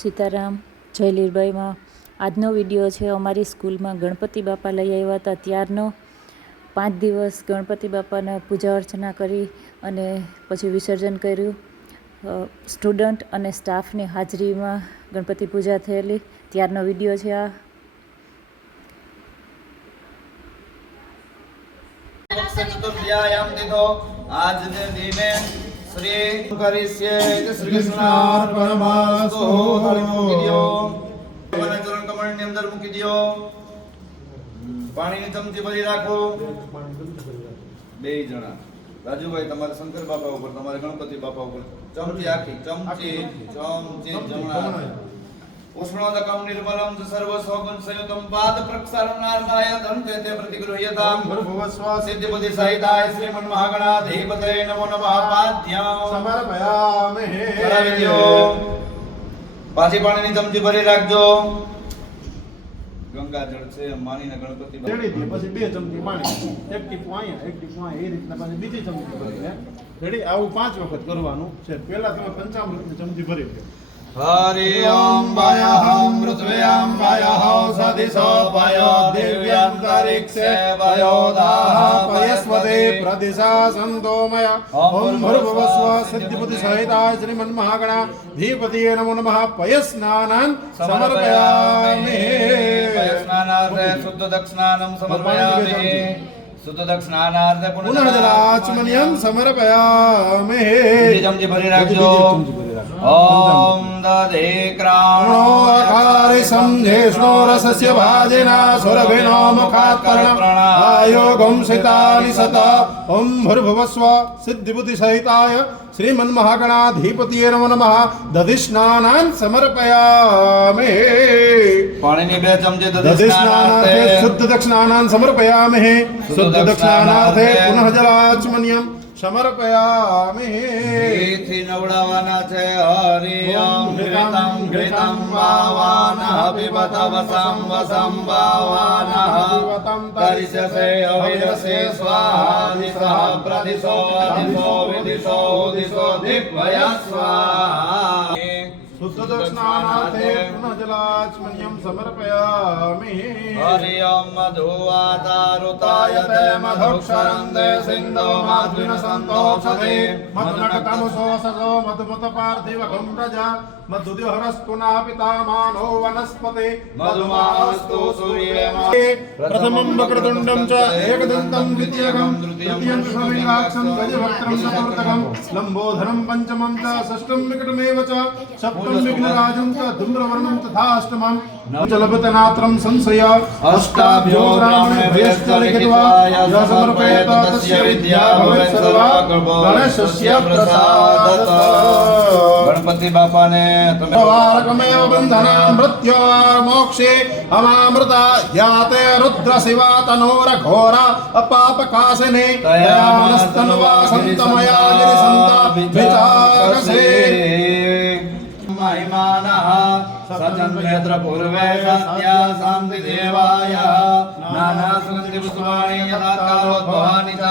સીતારામ, જય લીરબાઈમાં. આજનો વિડીયો છે અમારી સ્કૂલમાં ગણપતિ બાપા લઈ આવ્યા હતા ત્યારનો. 5 દિવસ ગણપતિ બાપાને પૂજા અર્ચના કરી અને પછી વિસર્જન કર્યું. સ્ટુડન્ટ અને સ્ટાફની હાજરીમાં ગણપતિ પૂજા થયેલી ત્યારનો વિડીયો છે આ. चतुर्थ्यायां तिथो आज दिने श्री करिष्ये श्री कृष्णार्पणमस्तु મૂકી દયો મને ચરણ કમળની અંદર મૂકી દયો પાણીની ચમચી ભરી રાખો બે જણા રાજુભાઈ તમારે શંકર બાપા ઉપર તમારે ગણપતિ બાપા ઉપર ચમચી આખી ચમચી જમણા ઉષ્ણોદકમ નિર્મલમ સર્વ સૌગુણ સંયુતમ પાદ પ્રક્ષાલનાર્થાય ધનતે તે પ્રતિગૃહ્યતામ ભૂર્ભુવસ્વ સિદ્ધિબુદ્ધિ સહિતાય શ્રીમન મહાગણાધિપતये નમો નમઃ પાદ્યં સમર્પયામહે કરાવી દયો પાછી પાણીની ચમચી ભરી રાખજો ગંગાજળ છે માનીને ગણપતિ રેડી દે પછી 2 ચમચી પાણી એક ટીપું અહીંયા એક ટીપું અહીંયા એ રીતના પાછી બીજી ચમચી ભરી રેડી આવું 5 વખત કરવાનું છે પહેલા તમે પંચામૃતની ચમચી ભરી લો हरि ओम वायहं पृथ्व्यां वायहौ सदिशो वायो दिव्यान्तरिक्षे वायोदाः पयस्वते प्रदिशा सन्तोमय ओम भूर्भुवस्व सिद्धिबुद्धि सहिताय श्रीमन् महागणाधिपतये नमो नमः पयस्नानं समर्पयामि पयस्नानार्थे शुद्ध दक्षिणानं समर्पयामि शुद्ध दक्षिणानार्थे पुनः जलाचमनीयं समर्पयामि चमची भरी રાખજો ओम दधे क्राणो आकारि समझेष्णो रसस्य भाजिना सुरभिनो मुखात् प्राणायोगं सितानि सता ओम भूर्भुवस्व सिद्धिबुद्धि सहिताय श्रीमन्महागणाधिपतये नमो नमः दधिस्नानान् समर्पयामि पाणिनि 2 चमचे दधिस्नानार्थे शुद्ध दक्षिणानान् समर्पयामि शुद्ध दक्षिणानार्थे पुनः जलाचमनीयं समर्पयामि एथि नवडावाना छे हरि ओम घृतं घृतं वावानः पिबत वसं वसं वावानः करिष्यसे अविरसे स्वाहा दिशः प्रदिशो अधिशो विदिशो उदिशो दिग्वया स्वाहा शुद्ध दक्षिणानार्थे पुनः जलाचमनीयं समर्पयामि हरि ओम मधुवातारुतायते मधुक्षरन्ते सिन्धो माध्विन सन्तोषते मधुनटकमुषो सजो मधुमतपार्थिवकं प्रजा मधुद्योहरस्तु नापिता मानो वनस्पते मधुमास्तु सूर्येमा प्रथमं वक्रतुण्डं च एकदन्तं द्वितीयं तृतीयं कृष्णमेघाक्षं गजवक्त्रं चतुर्थकं लम्बोधरं पञ्चमं च षष्ठं विकटमेव च सप्तम विघ्नराजं च धूम्रवर्णं तथाष्टमं नवचलपतनात्रं संशय अष्टाभ्यो ब्राह्मणेभ्यश्च लिखित्वा यः समर्पयेत तस्य विद्या भवेत् सर्वा गणेशस्य प्रसादतः गणपति बापा ने वारकमेव बन्धना मृत्योर्मोक्षे अमामृता याते रुद्र शिवा तनोर घोरा अपापकासिने दयानस्तनुवा सन्तमया गिरिसन्ता विचारसे महिमानः सचन्द्रेत्र पूर्वे सत्या शान्ति देवाय नाना सुगन्धि पुष्पाणि यथा कालोद्भवानि च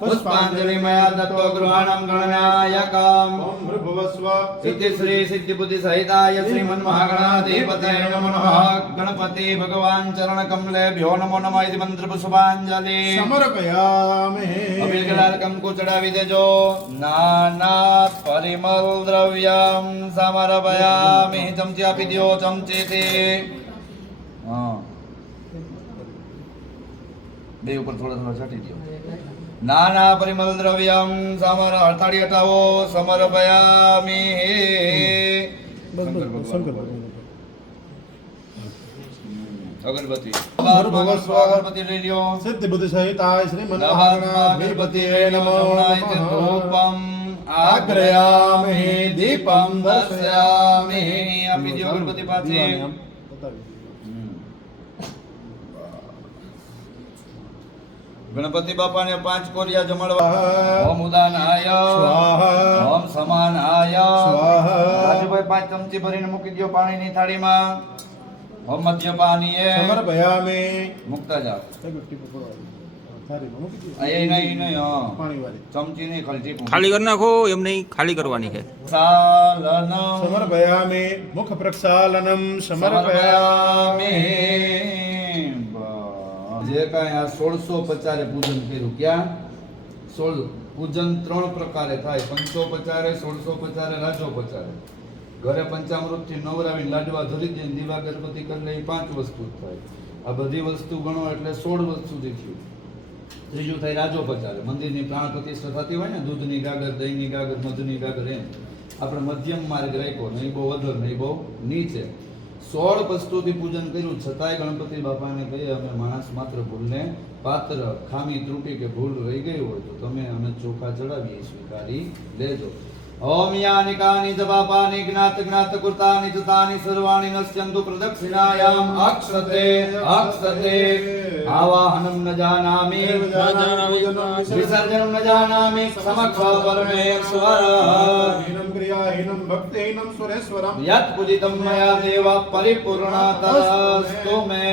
पुष्पाञ्जलिमया दत्तो गृहाणं गणनायकम् ओम भूर्भुवस्व सिद्धि श्री सिद्धि बुद्धि सहिताय श्रीमन्महागणाधिपतये नमो नमः गणपति भगवान चरण कमलेभ्यो नमो नमः इति मंत्र पुष्पांजलि समर्पयामि अभिलकम को चढ़ावी देजो नाना परिमल द्रव्यम समर्पयामि चमची आपी दियो चमची थी हां बे ऊपर थोड़ा थोड़ा छाटी दियो नाना परिमल द्रव्यम समर हड़ताड़ी हटाओ समर्पयामि अगरबत्ती भगवस्व अगरबत्ती ले लियो सिद्धि बुद्धि सहिताय श्रीमन्महागणाधिपतये नमो नमः धूपम आग्रयामि दीपम दर्शयामि आपी दियो अगरबत्ती पाछे गणपति बापा ने 5 कोरिया जमड़वा ओम उदानाय स्वाहा ओम समानाय स्वाहा राजूभाई 5 चमची भरीने मूकी दियो पाણીની થાળીમાં ओम मध्यपानीये समर्पयामि मुक्ता जाओ થાળીમાં મૂકી દો. એ નહીં હા પાણીવાળી. ચમચી નહીં ખાલી ટીપું ખાલી કરી નાખો એમ નહીં, ખાલી કરવાની છે. સાલનમ સમર્પયામિ મુખ પ્રક્ષાલનમ સમર્પયામિ. જે કાંઈ આ 1650 પૂજન કર્યું, ક્યાં 16 પૂજન 3 પ્રકારે થાય, 550, 1650, રાજોપચારે. ઘરે પંચામૃતથી નવરાવીને લાડવા ધરી દઈને દીવા ગણપતિ કરી લે, 5 વસ્તુ જ થાય. આ બધી વસ્તુ ગણો એટલે 16 વસ્તુ સુધી થયું. ત્રીજું થાય રાજોપચારે, મંદિરની પ્રાણ પ્રતિષ્ઠા થતી હોય ને, દૂધની ગાગર, દહીંની ગાગર, મધુની ગાગર, એમ આપણે મધ્યમ માર્ગ રાખ્યો, નહીં બહુ અધર નહીં બહુ નીચે. 16 વસ્તુથી પૂજન કર્યું, છતાંય ગણપતિ બાપાને કહીએ અમે માણસ માત્ર ભૂલને પાત્ર, ખામી ત્રુટી કે ભૂલ રહી ગઈ હોય તો તમે અમે ચોખા ચડાવીએ, સ્વીકારી લેજો. ઓમ યાનિ કાનિ ચ પાપાનિ જ્ઞાત જ્ઞાત કૃતાનિ ચ તાનિ સર્વાણિ નશ્યન્તુ પ્રદક્ષિણાયામ અક્ષતે અક્ષતે આવાહનમ ન જાનામિ વિસર્જનમ ન જાનામિ સમક્ષ પરમેશ્વર હીનમ ક્રિયાહીનમ ભક્તિહીનમ સુરેશ્વરમ યત પૂજિતમ મયા દેવ પરિપૂર્ણતરસ્તુ મે.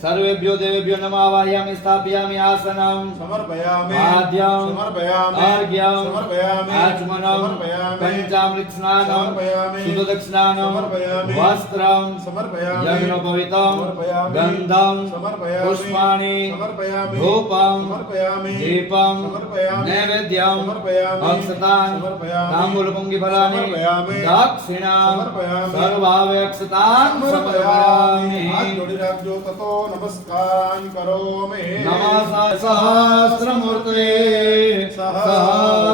સર્વેભ્યો દેવેભ્યો નમાવાહ્યામિ સ્થાપયામિ આસનમ સમર્પયામિ આદ્યમ સમર્પયામિ અર્ઘ્યમ સમર્પયામિ આચમનમ સમર્પયામિ પંચામૃત સ્નાનમ સમર્પયામિ સુદક સ્નાનમ સમર્પયામિ વસ્ત્રમ સમર્પયામિ યજ્ઞોપવિતમ સમર્પયામિ ગંધમ સમર્પયામિ પુષ્પાણિ સમર્પયામિ ધૂપમ સમર્પયામિ દીપમ સમર્પયામિ નૈવેદ્યમ સમર્પયામિ અક્ષતાન સમર્પયામિ તાંબૂલ પુંગિફલાનિ સમર્પયામિ દક્ષિણામ સમર્પયામિ સર્વાવયક્ષતાન સમર્પયામિ. હાથ જોડી રાખજો. તતો નમસ્કારાન કરોમિ. નમઃ સહસ્રમૂર્તયે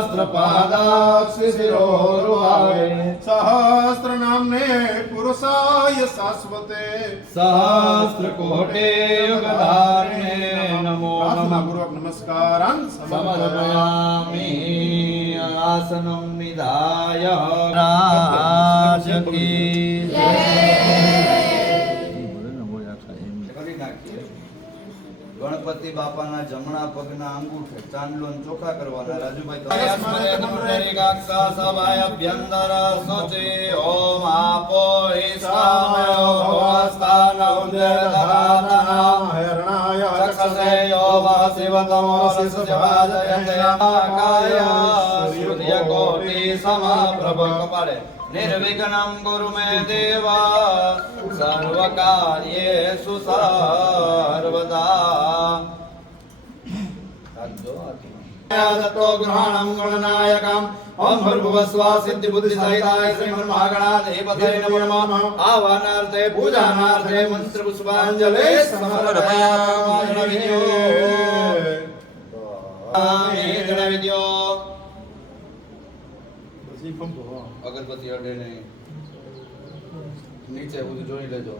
સહસ્રપાદાક્ષ શિરોરુહાય સહસ્ર નામને પુરુષાય શાશ્વતે સહસ્રકોટે યુગધારિણે નમો પ્રાર્થના નમઃ પૂર્વક નમસ્કારાન સમર્પયામિ. આસનમ નિધાય રાજકી જય. કરી નાખીએ. ગણપતિ બાપાના જમણા પગના અંગૂઠે ચાંદલો ને ચોખા કરવાના. રાજુભાઈ સભાયભ્યંતર સોચે ઓમ આપો ઈશામયો ભવસ્તાન ઉદ્યતરાતના હરણાય ચક્ષસે યો વાસિવતમો રસજવાજયંતયાકાય સૂર્યકોટિ સમપ્રભ. કપાળે નિર્વિઘ્નમ ગુરુ મે દેવા સર્વકાર્યેષુ સર્વદા. દત્તો ગ્રહણમ ગણનાયકમ ઓમ ભૂર્ભુવસ્વા સિદ્ધિ બુદ્ધિ સહિતાય શ્રીમન્ મહાગણાધિપતય નમો નમઃ. આવાનાર્થે પૂજાનાર્થે મંત્ર પુષ્પાંજલિ સમર્પયામિ. જણાવી અગરબત્તી અડે નહીં, નીચે બધું જોઈ લેજો.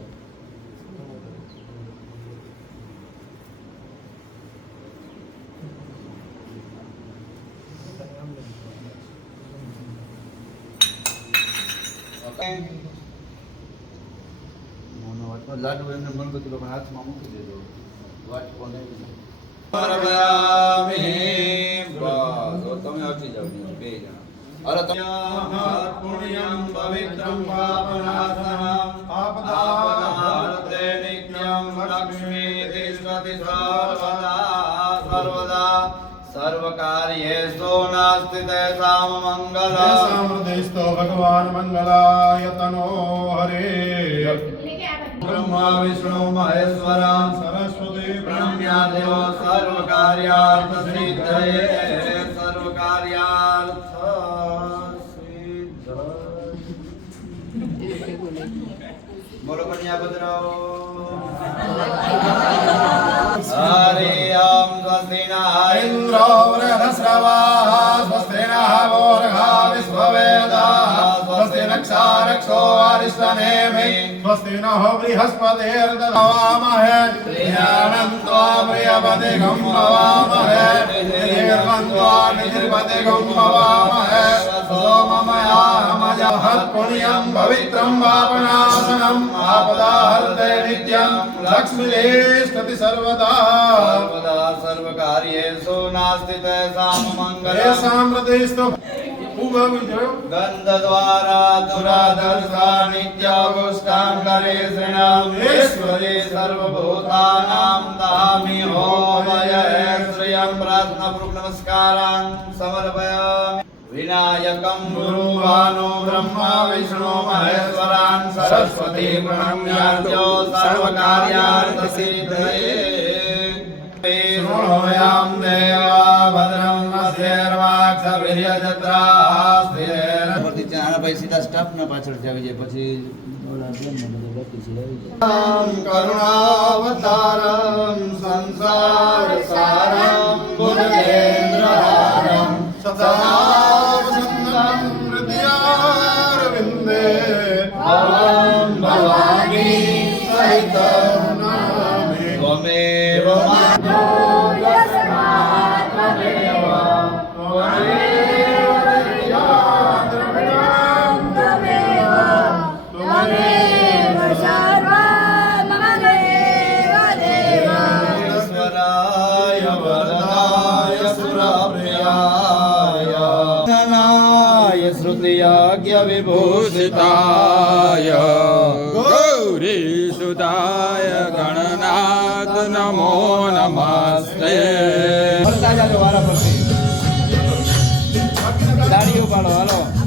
લાડુ એમને ગણપતિ લોકો હાથમાં મૂકી દેજો. વાટકો નહીં. તમે હટી જાવ બે જણા. પુણ્યમ પવિત્રમ પાપનાશનમ આપદાર્તે નિત્યમ લક્ષ્મી તિષ્ઠતિ સર્વદા સર્વદા. સર્વકાર્યેષુ નાસ્તિ તેષાં મંગલમ. સામ્રદેસ્તો ભગવાન મંગલાય તનો હરે. બ્રહ્મા વિષ્ણુ મહેશ્વર સરસ્વતી પ્રણમ્યા દેવો સર્વકાર્યાર્થ સિદ્ધયે. સર્વકાર્યાર્થ બોલો કન્યા ભદ્રાઓ. હરિયમ સ્વસ્તિ ના ઇન્દ્રો વૃહસ્રવાઃ સ્વસ્તિ નઃ ભોર્ગા વિશ્વવેદાઃ સ્વસ્તિ નક્ષારક્ષો અરિષ્ટનેમિ સ્વસ્તિ નઃ બૃહસ્પતિર્દધામહે ધિયાનન્ત્વા પ્રિયપતિગં ભવામહે નિર્વન્ત્વા નિધિપતિગં ભવામહે સોમમયામજઃ પુણ્યં પવિત્રં પાપનાશનં આપદાહર્તે નિત્યં લક્ષ્મીલેષ્ટતિ સર્વદા. સર્વદા સર્વકાર્યેષુ નાસ્તિ તેષાં મંગલમ. સામ્રદેસ્તો ભાવી જોયો ગંધદ્વારા દુરાદર્શા નિત્યાગુષ્ટાંગરે શ્રીણામેશ્વરે સર્વભૂતાનાં દામિ હોમય શ્રિયં પ્રાર્થનાપૂર્વક નમસ્કારાં સમર્પયામિ વિનાયકં ગુરુવાનો બ્રહ્મા વિષ્ણુ મહેશ્વરાન સરસ્વતી પ્રણમ્યાર્જો સર્વકાર્યાર્થ સિદ્ધયે શૃણોયામ દેવા ભદ્રં અસ્યર્વાક્ષવીર્યજત્રા સ્થિરેર પરથી ત્યાં ભાઈ સીધા સ્ટાફના પાછળ આવી જાય પછી કરુણાવતારમ સંસાર સારમ ભુજગેન્દ્રહારમ સદાવસંતમ હૃદયારવિંદે ભવં ભવાની સહિતં નમામિ ત્વમેવ વિભૂષિતાય ગૌરીસુતાય ગણનાથ નમો નમસ્તે. વારા પછી દાડીઓ પાડો હાલો.